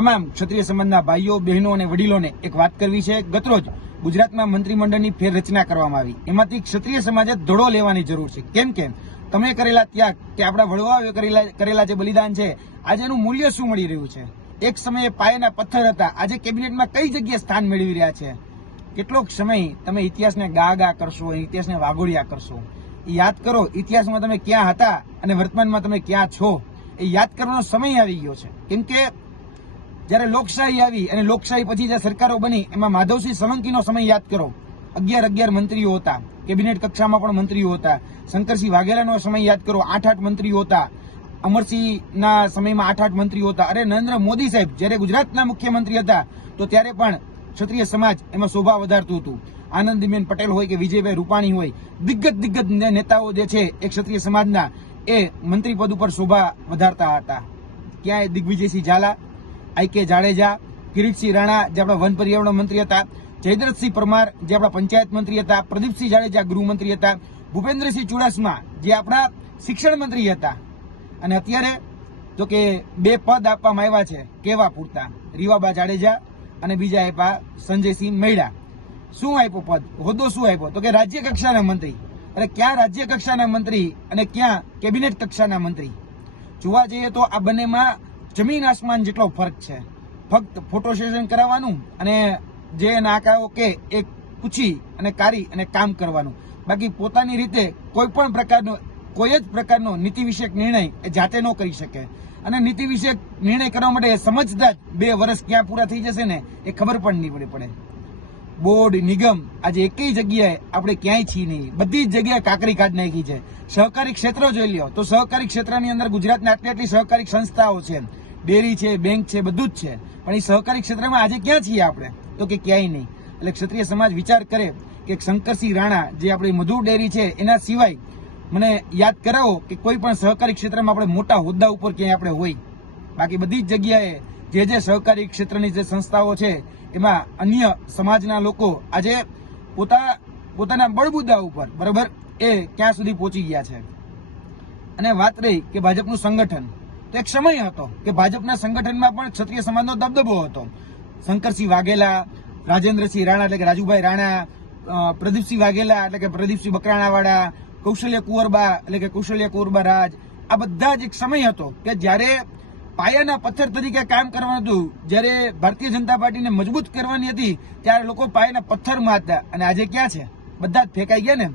તમામ ક્ષત્રિય સમાજના ભાઈઓ, બહેનો અને વડીલોને એક વાત કરવી છે. ગતરોજ ગુજરાતમાં મંત્રીમંડળની ફેર રચના કરવામાં આવી. એમાંથી ક્ષત્રિય સમાજે ધડો લેવાની જરૂર છે. કેમ કે તમે કરેલા ત્યાગ કે આપણા વડવાઓએ કરેલા કરેલા જે બલિદાન છે, આજે એનું મૂલ્ય શું મળી રહ્યું છે? એક સમયે પાયાના પથ્થર હતા. આજે કેબિનેટમાં કઈ જગ્યાએ સ્થાન મેળવી રહ્યા છે? કેટલોક સમય તમે ઇતિહાસને ગા ગા કરશો, ઇતિહાસને વાગોળિયા કરશો. યાદ કરો, ઇતિહાસમાં તમે ક્યાં હતા અને વર્તમાનમાં તમે ક્યાં છો? એ યાદ કરવાનો સમય આવી ગયો છે. કેમ કે જ્યારે લોકશાહી આવી અને લોકશાહી પછી જે સરકારો બની, એમાં માધવસિંહ સોલંકીનો સમય યાદ કરો. અગિયાર અગિયાર મંત્રીઓ હતા. કેબિનેટ કક્ષામાં પણ મંત્રીઓ હતા. શંકરસિંહ વાઘેલાનો સમય યાદ કરો. આઠ આઠ મંત્રીઓ હતા. અમરસિંહના સમયમાં આઠ આઠ મંત્રીઓ હતા. અરે, નરેન્દ્ર મોદી સાહેબ, જ્યારે ગુજરાતના મુખ્યમંત્રી હતા, તો ત્યારે પણ ક્ષત્રિય સમાજ એમાં શોભા વધારતું હતું. આનંદીબેન પટેલ હોય કે વિજયભાઈ રૂપાણી હોય, દિગ્ગજ દિગ્ગજ નેતાઓ જે છે, એ ક્ષત્રિય સમાજના એ મંત્રી પદ ઉપર શોભા વધારતા હતા. ક્યાંય દિગ્વિજયસિંહ ઝાલા આઈ કે જાડેજા, કિરીટસિંહ રાણા જે આપણા વન પર્યાવરણ મંત્રી હતા, જયદ્રથસિંહ પરમાર જે આપણા પંચાયત મંત્રી હતા, પ્રદીપસિંહ જાડેજા ગૃહમંત્રી હતા, ભૂપેન્દ્રસિંહ ચુડાસમા જે આપણા શિક્ષણ મંત્રી હતા. અને અત્યારે તો કે બે પદ આપવામાં આવ્યા છે, કેવા પૂરતા? રીવાબા જાડેજા અને બીજા આપ્યા સંજયસિંહ મૈડા. શું આપ્યો પદ? હોદ્દો શું આપ્યો તો કે રાજ્ય કક્ષાના મંત્રી. અરે ક્યાં રાજ્ય કક્ષાના મંત્રી અને ક્યાં કેબિનેટ કક્ષાના મંત્રી? જોવા જઈએ તો આ બંનેમાં જમીન આસમાન જેટલો ફરક છે. ફક્ત ફોટો સેશન કરાવવાનું અને જે નાકાઓ કે એ પૂછી અને કારી અને કામ કરવાનું. બાકી પોતાની રીતે કોઈ પણ પ્રકારનો, કોઈ જ પ્રકારનો નીતિ વિષયક નિર્ણય એ જાતે ન કરી શકે. અને નીતિ વિષયક નિર્ણય કરવા માટે સમજતા બે વર્ષ ક્યાં પૂરા થઈ જશે ને એ ખબર પણ નહીં પડે પડે. બોર્ડ, નિગમ આજે એકેય જગ્યાએ આપણે ક્યાંય છીએ નહીં. બધી જ જગ્યાએ કાકરી કાઢ નાખી છે. સહકારી ક્ષેત્ર જોઈ લ્યો. તો સહકારી ક્ષેત્રની અંદર ગુજરાતની આટલી આટલી સહકારી સંસ્થાઓ છે. ડેરી છે, બેંક છે, બધું જ છે. પણ એ સહકારી ક્ષેત્રમાં આજે ક્યાં છીએ આપણે? તો કે ક્યાંય નહીં. એટલે ક્ષત્રિય સમાજ વિચાર કરે કે શંકરસિંહ રાણા જે આપણી મધુર ડેરી છે, એના સિવાય મને યાદ કરાવો કે કોઈ પણ સહકારી ક્ષેત્રમાં આપણે મોટા હોદ્દા ઉપર ક્યાંય આપણે હોય. બાકી બધી જ જગ્યાએ જે જે સહકારી ક્ષેત્રની જે સંસ્થાઓ છે, એમાં અન્ય સમાજના લોકો આજે પોતા, પોતાના બળબુદ્દા ઉપર, બરાબર, એ ક્યાં સુધી પહોંચી ગયા છે? અને વાત રહી કે ભાજપનું સંગઠન. તો એક સમય હતો કે ભાજપના સંગઠનમાં પણ ક્ષત્રિય સમાજનો દબદબો હતો. શંકરસિંહ વાઘેલા, રાજેન્દ્રસિંહ રાણા એટલે કે રાજુભાઈ રાણા પ્રદીપસિંહ વાઘેલા એટલે કે પ્રદીપસિંહ બકરાણાવાળા, કૌશલ્ય કુંવરબા એટલે કે કૌશલ્ય કુંવરબા રાજ, આ બધા જ એક સમય હતો કે જ્યારે પાયાના પથ્થર તરીકે કામ કરવાનું હતું, જ્યારે ભારતીય જનતા પાર્ટીને મજબૂત કરવાની હતી, ત્યારે લોકો પાયાના પથ્થરમાં હતા અને આજે ક્યાં છે? બધા જ ફેંકાઈ ગયા ને?